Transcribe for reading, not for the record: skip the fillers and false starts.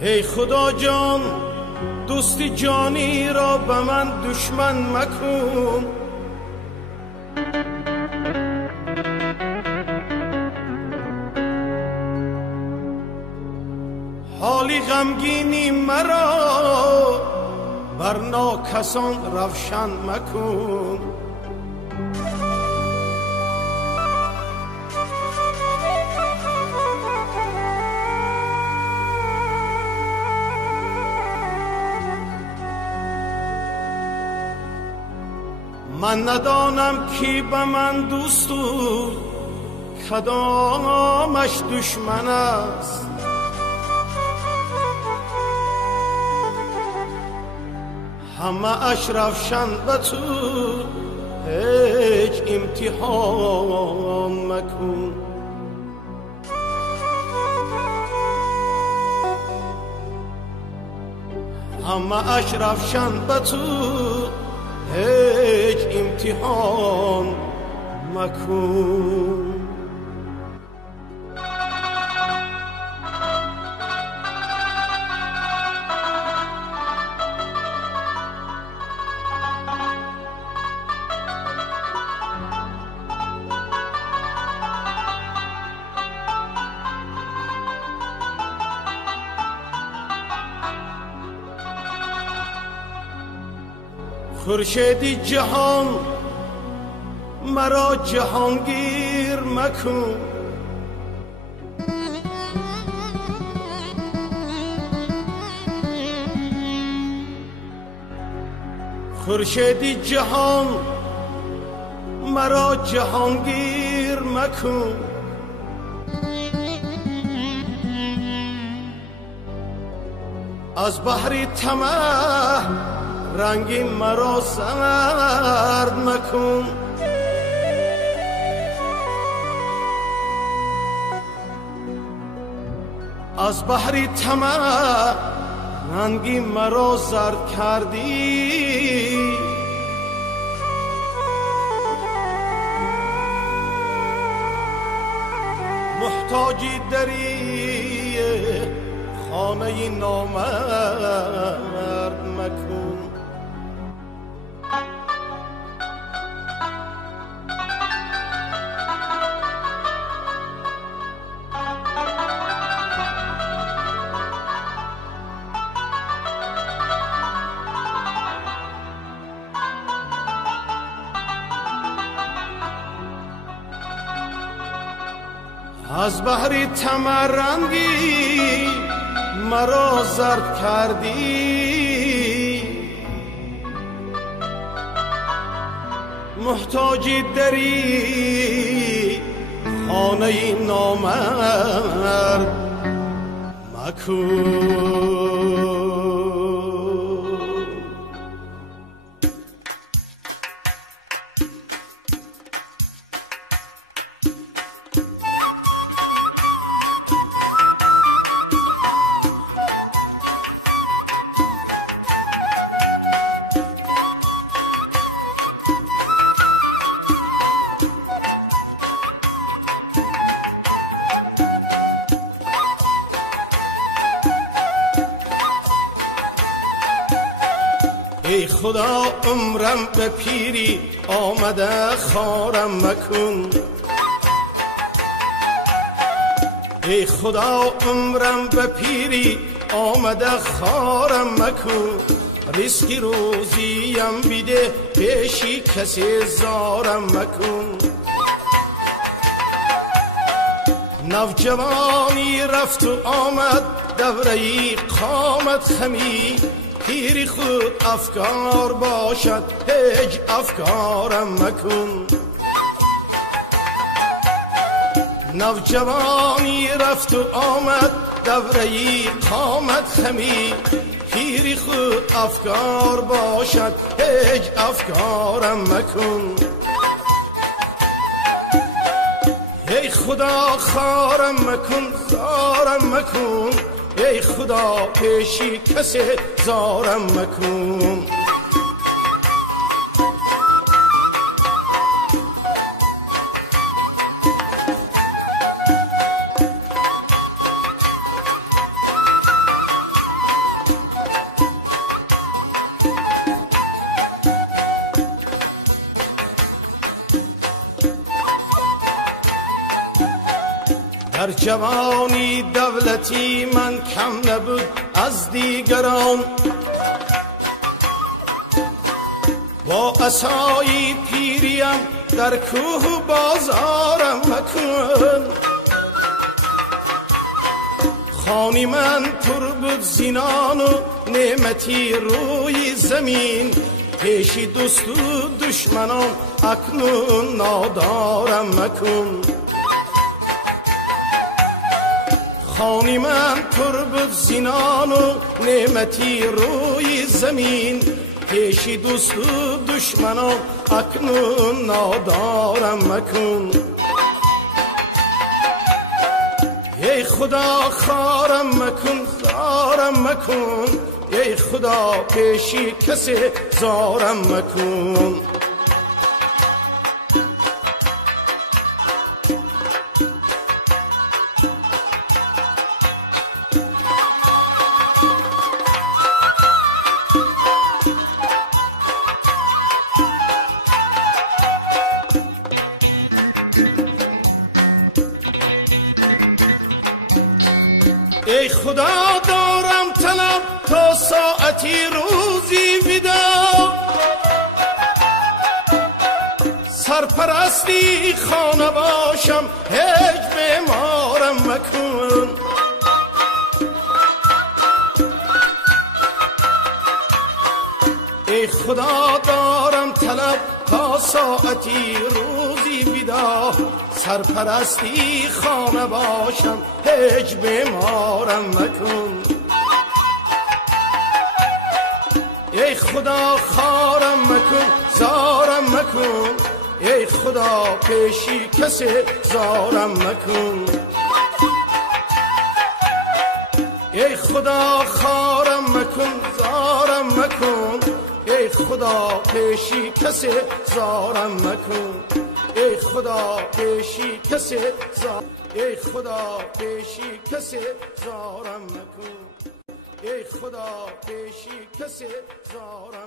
ای خدا جان دوست جانی را به من دشمن مکن، حالی غمگینی مرا بر ناکسان روشن مکن. من ندانم کی به من دوست و کدامش دشمن است، همه اش روشن به تو هیچ امتحان مکن. همه اش روشن به تو هیچ امتحان مکن. خورشید جهان مرا جهانگیر مکن، خورشید جهان مرا جهانگیر مکن. از بحر طمع رنگی مرا سرد مکن، از بحر طمع رنگی مرا زرد کردی. محتاجی دری خانه نامرد مکن. از بحر طمع رنگی مرا زرد کردی. محتاجی دری خانه نامرد مکن. ای خدا عمرم به پیری آمده خارم مکن. ای خدا عمرم به پیری آمده خارم مکن. ریسکی روزیم بیده پیشی کسی زارم مکن. نوجوانی رفت و آمد دوره‌ای قامت خمی. پیری خود افکار باشد هیچ افکارم مکن. نوجوانی رفت و آمد دوره‌ای قامت خمی پیری خود افکار باشد هیچ افکارم مکن ای خدا خارم مکن زارم مکن ای خدا پیشی کسی زارم مکن در جوانی دولتی من کم نبود از دیگران با عصای پیریم در کوه و بازارم مکن خانی من پر بود زینان و نعمتی روی زمین پیشی دوست و دشمنان اکنون نادارم مکن خانی من پر بود زینان و نعمتی روی زمین پیشی دوست و دشمنان اکنون نادارم مکن ای خدا خارم مکن زارم مکن ای خدا پیشی کسی زارم مکن ای خدا دارم طلب تا ساعتی روزی ودا سرپرستی خانه باشم هیچ بیمارم مکن ای خدا دارم طلب تا ساعتی روزی ودا سرپرستی خانه باشم هیچ بیمارم مکن ای خدا خارم مکن زارم مکن ای خدا پیشی کسی زارم مکن ای خدا خارم مکن زارم مکن ای خدا پیشی کسی زارم مکن ای خدا پیشی کسی ای خدا پیشی کسی زارم مکن ای خدا پیشی کسی زارم